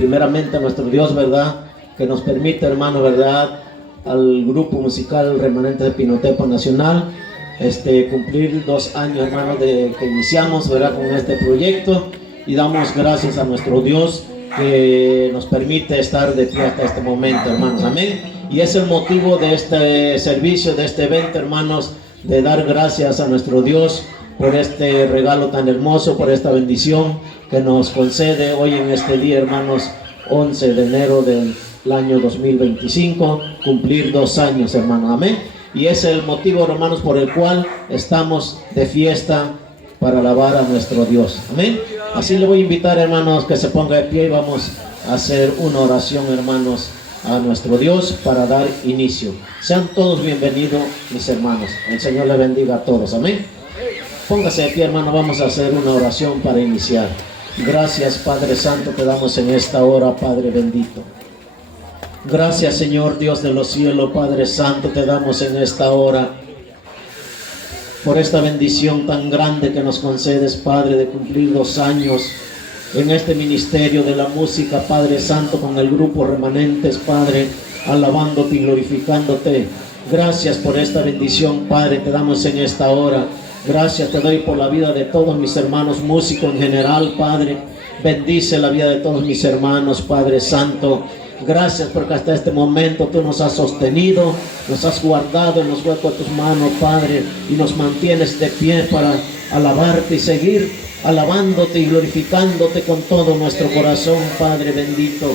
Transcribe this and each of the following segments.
primeramente a nuestro Dios, ¿verdad? Que nos permite, hermano, ¿verdad? Al grupo musical Remanente de Pinotepa Nacional, cumplir 2 años, hermano, de que iniciamos, ¿verdad? Con este proyecto, y damos gracias a nuestro Dios que nos permite estar de pie hasta este momento, hermanos, amén. Y es el motivo de este servicio, de este evento, hermanos, de dar gracias a nuestro Dios por este regalo tan hermoso, por esta bendición que nos concede hoy en este día, hermanos, 11 de enero del año 2025, cumplir 2 años, hermanos, amén. Y es el motivo, hermanos, por el cual estamos de fiesta para alabar a nuestro Dios, amén. Así le voy a invitar, hermanos, que se ponga de pie y vamos a hacer una oración, hermanos, a nuestro Dios para dar inicio. Sean todos bienvenidos, mis hermanos. El Señor le bendiga a todos, amén. Póngase de pie, hermano, vamos a hacer una oración para iniciar. Gracias, Padre Santo, te damos en esta hora, Padre bendito. Gracias, Señor Dios de los cielos, Padre Santo, te damos en esta hora por esta bendición tan grande que nos concedes, Padre, de cumplir 2 años en este ministerio de la música, Padre Santo, con el grupo Remanentes, Padre, alabándote y glorificándote. Gracias por esta bendición, Padre, te damos en esta hora. Gracias te doy por la vida de todos mis hermanos músicos en general, Padre. Bendice la vida de todos mis hermanos, Padre Santo. Gracias porque hasta este momento tú nos has sostenido, nos has guardado en los huecos de tus manos, Padre, y nos mantienes de pie para alabarte y seguir alabándote y glorificándote con todo nuestro corazón, Padre bendito.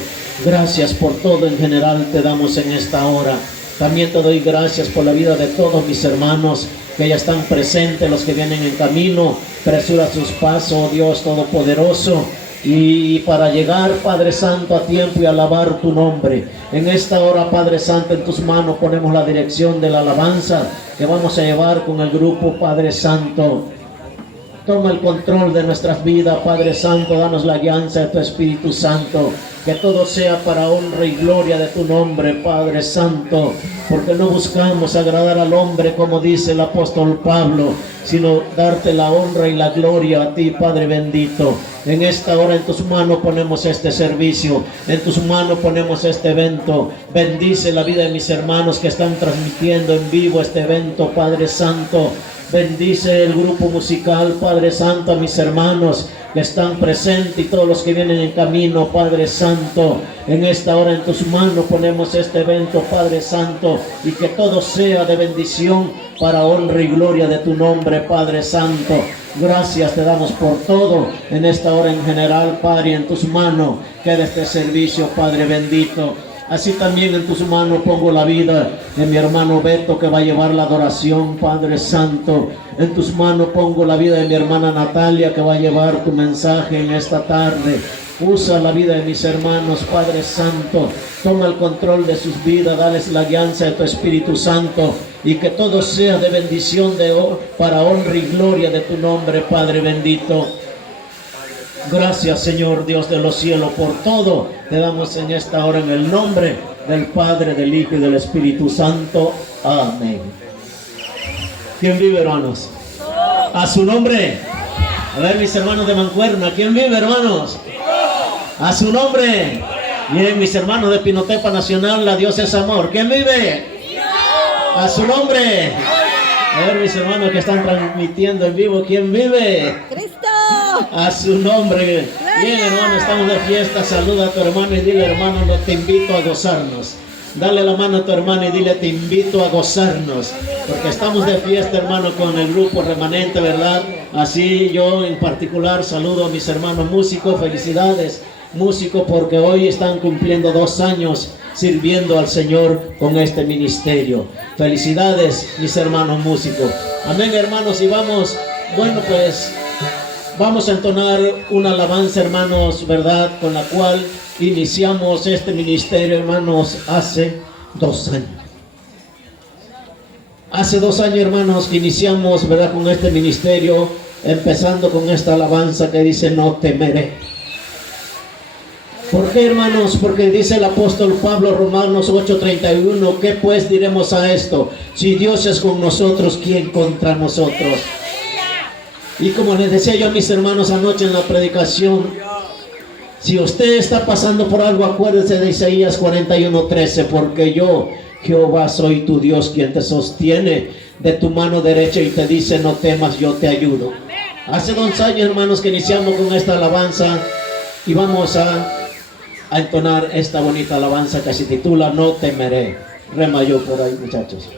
Gracias por todo en general te damos en esta hora. También te doy gracias por la vida de todos mis hermanos que ya están presentes, los que vienen en camino. Apresura sus pasos, oh Dios Todopoderoso, y para llegar, Padre Santo, a tiempo y alabar tu nombre. En esta hora, Padre Santo, en tus manos ponemos la dirección de la alabanza que vamos a llevar con el grupo, Padre Santo. Toma el control de nuestras vidas, Padre Santo, danos la guianza de tu Espíritu Santo, que todo sea para honra y gloria de tu nombre, Padre Santo, porque no buscamos agradar al hombre, como dice el apóstol Pablo, sino darte la honra y la gloria a ti, Padre bendito. En esta hora en tus manos ponemos este servicio, en tus manos ponemos este evento. Bendice la vida de mis hermanos que están transmitiendo en vivo este evento, Padre Santo. Bendice el grupo musical, Padre Santo, a mis hermanos que están presentes y todos los que vienen en camino, Padre Santo. En esta hora en tus manos ponemos este evento, Padre Santo, y que todo sea de bendición para honra y gloria de tu nombre, Padre Santo. Gracias te damos por todo en esta hora en general, Padre, en tus manos queda este servicio, Padre bendito. Así también en tus manos pongo la vida de mi hermano Beto, que va a llevar la adoración, Padre Santo. En tus manos pongo la vida de mi hermana Natalia, que va a llevar tu mensaje en esta tarde. Usa la vida de mis hermanos, Padre Santo. Toma el control de sus vidas, dales la guianza de tu Espíritu Santo, y que todo sea de bendición para honra y gloria de tu nombre, Padre bendito. Gracias, Señor Dios de los cielos, por todo. Te damos en esta hora en el nombre del Padre, del Hijo y del Espíritu Santo. Amén. ¿Quién vive, hermanos? A su nombre. A ver, mis hermanos de Mancuerna, ¿quién vive, hermanos? A su nombre. Miren, mis hermanos de Pinotepa Nacional, la Dios es amor. ¿Quién vive? A su nombre. A ver, mis hermanos que están transmitiendo en vivo, ¿quién vive? Cristo. A su nombre. Bien, hermano, estamos de fiesta. Saluda a tu hermano y dile, hermano, no, te invito a gozarnos. Dale la mano a tu hermano y dile, te invito a gozarnos, porque estamos de fiesta, hermano, con el grupo Remanente, ¿verdad? Así yo en particular saludo a mis hermanos músicos. Felicidades, músicos, porque hoy están cumpliendo 2 años sirviendo al Señor con este ministerio. Felicidades, mis hermanos músicos. Amén, hermanos, y vamos, bueno, pues vamos a entonar una alabanza, hermanos, ¿verdad? Con la cual iniciamos este ministerio, hermanos, hace 2 años. Hace 2 años, hermanos, que iniciamos, ¿verdad? Con este ministerio, empezando con esta alabanza que dice, no temeré. ¿Por qué, hermanos? Porque dice el apóstol Pablo, Romanos 8:31, ¿qué pues diremos a esto? Si Dios es con nosotros, ¿quién contra nosotros? Y como les decía yo a mis hermanos anoche en la predicación, Si usted está pasando por algo, acuérdese de Isaías 41:13, porque yo, Jehová, soy tu Dios, quien te sostiene de tu mano derecha y te dice, no temas, yo te ayudo. Hace 2 años, hermanos, que iniciamos con esta alabanza y vamos a entonar esta bonita alabanza que se titula No temeré. Rema yo por ahí, muchachos.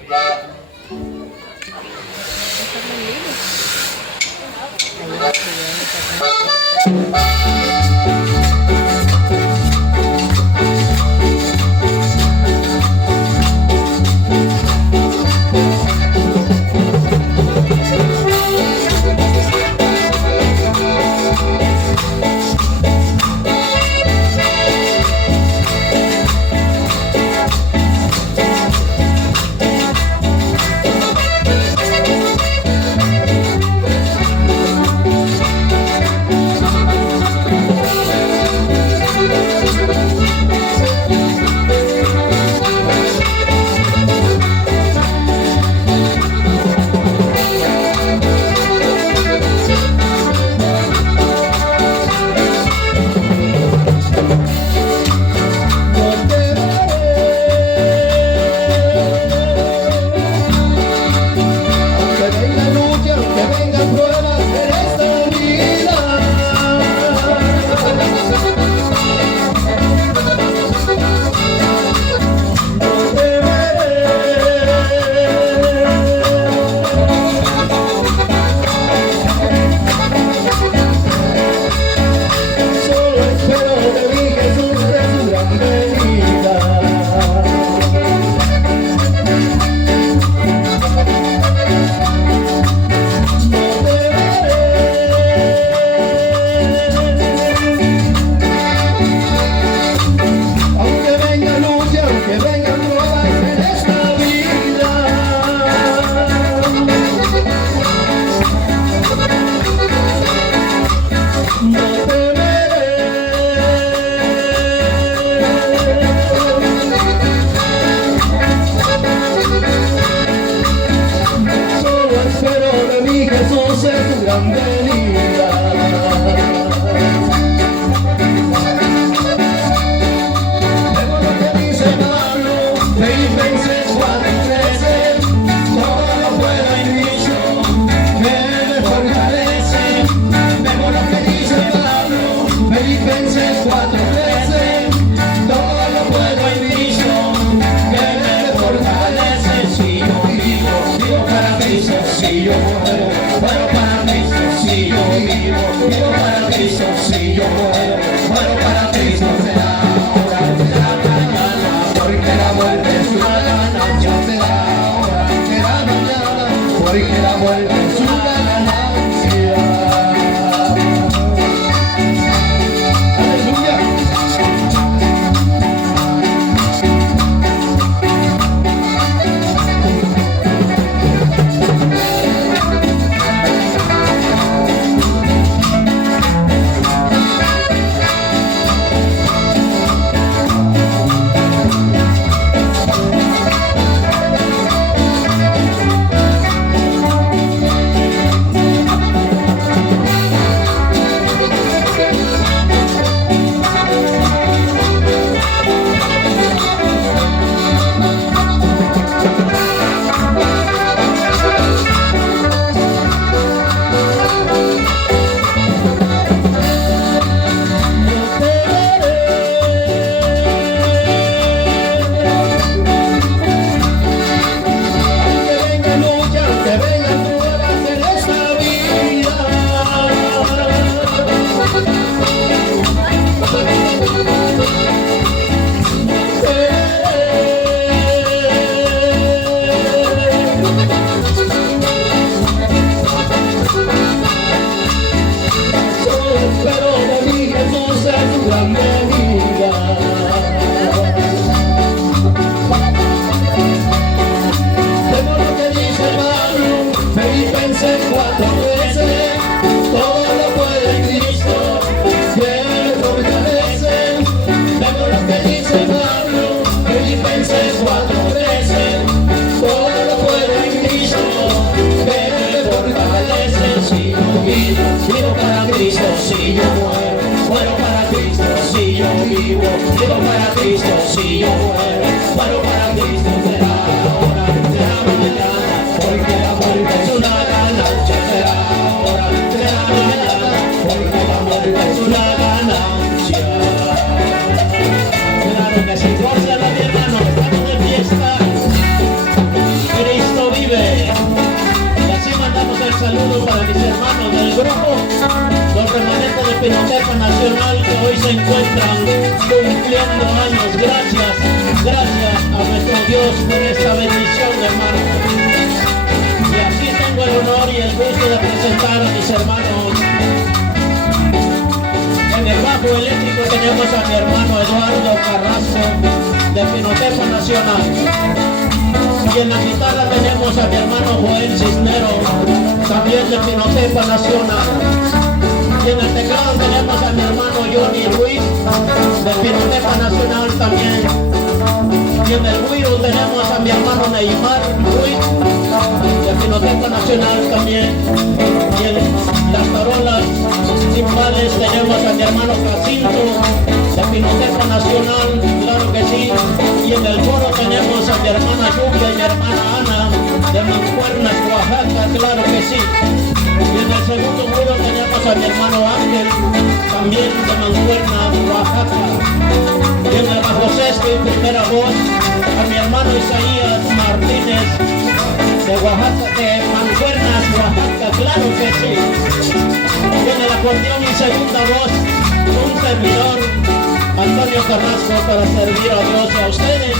Vivo para Cristo, si yo muero, muero para Cristo. vivo, vivo para Cristo. Si yo muero, muero para Cristo. Será ahora, será mañana, porque la muerte es una ganancia. Será ahora, será mañana, porque la muerte es una ganancia. Claro que si gózala, mi hermano, estamos de fiesta. Cristo vive. Y así mandamos el saludo para mis hermanos del grupo, los remanentes de Pinotepa Nacional que hoy se encuentran cumpliendo años. Gracias, gracias a nuestro Dios por esta bendición, hermano. Y aquí tengo el honor y el gusto de presentar a mis hermanos. En el bajo eléctrico tenemos a mi hermano Eduardo Carrasco de Pinotepa Nacional. Y en la guitarra tenemos a mi hermano Joel Cisneros, también de Pinotepa Nacional. Y en el teclado tenemos a mi hermano Johnny Ruiz, de Pinotepa Nacional también. Y en el güiro tenemos a mi hermano Neymar Ruiz, de Pinotepa Nacional también. Y en las tarolas timbales tenemos a mi hermano Jacinto, de Pinotepa Nacional, claro que sí. Y en el coro tenemos a mi hermana Lluvia y mi hermana Ana, de Mancuernas, Oaxaca, claro que sí. Y en el segundo güiro tenemos a mi hermano Ángel, también de Mancuernas, Oaxaca. Y en el bajo sexto y primera voz, a mi hermano Isaías Martínez, de Oaxaca, de Mancuernas, Oaxaca, claro que sí. Y en el acordeón y segunda voz, un servidor, Antonio Carrasco, para servir a Dios y a ustedes.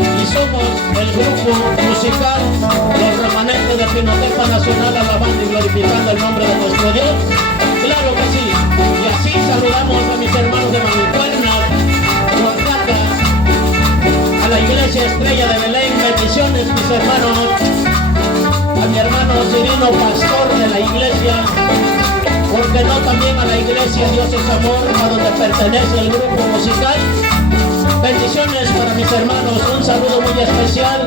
Y somos el grupo musical Los Remanentes de Pinotepa Nacional, alabando y glorificando el nombre de nuestro Dios. Claro que sí. Y así saludamos a mis hermanos de Mancuernas, Oaxaca, a la Iglesia Estrella de Belén. Bendiciones, mis hermanos. A mi hermano Cirino, pastor de la iglesia. Porque no también a la iglesia Dios es Amor, a donde pertenece el grupo musical. Bendiciones para mis hermanos, un saludo muy especial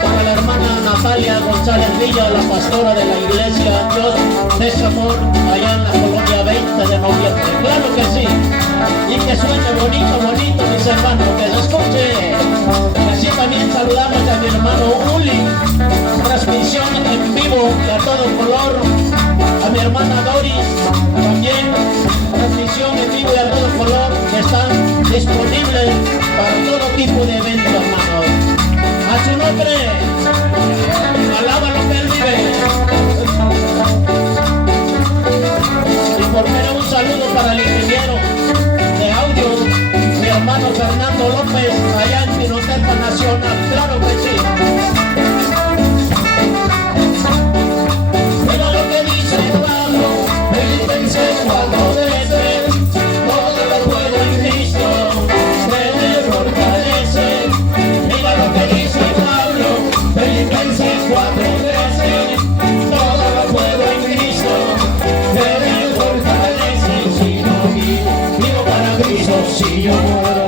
para la hermana Natalia González Villa, la pastora de la iglesia Dios es Amor, allá en la colonia 20 de noviembre. Claro que sí, y que suene bonito, bonito, mis hermanos, que se escuche. Así también saludamos a mi hermano Uli, transmisión en vivo y a todo color. A mi hermana Doris, también transmisión en vivo y a todo color, que están disponibles para todo tipo de eventos, hermanos. A su nombre, alaba lo que él vive. Y por menos un saludo para el ingeniero de audio, mi hermano Fernando López, allá en Pinotepa Nacional, claro que sí. Mira lo que dice Pablo, Filipenses 4:13, todo lo puedo en Cristo, que me fortalece. Mira lo que dice Pablo, Filipenses 4:13, todo lo puedo en Cristo, que me fortalece. Si no vivo, vivo para Cristo. Si yo muero,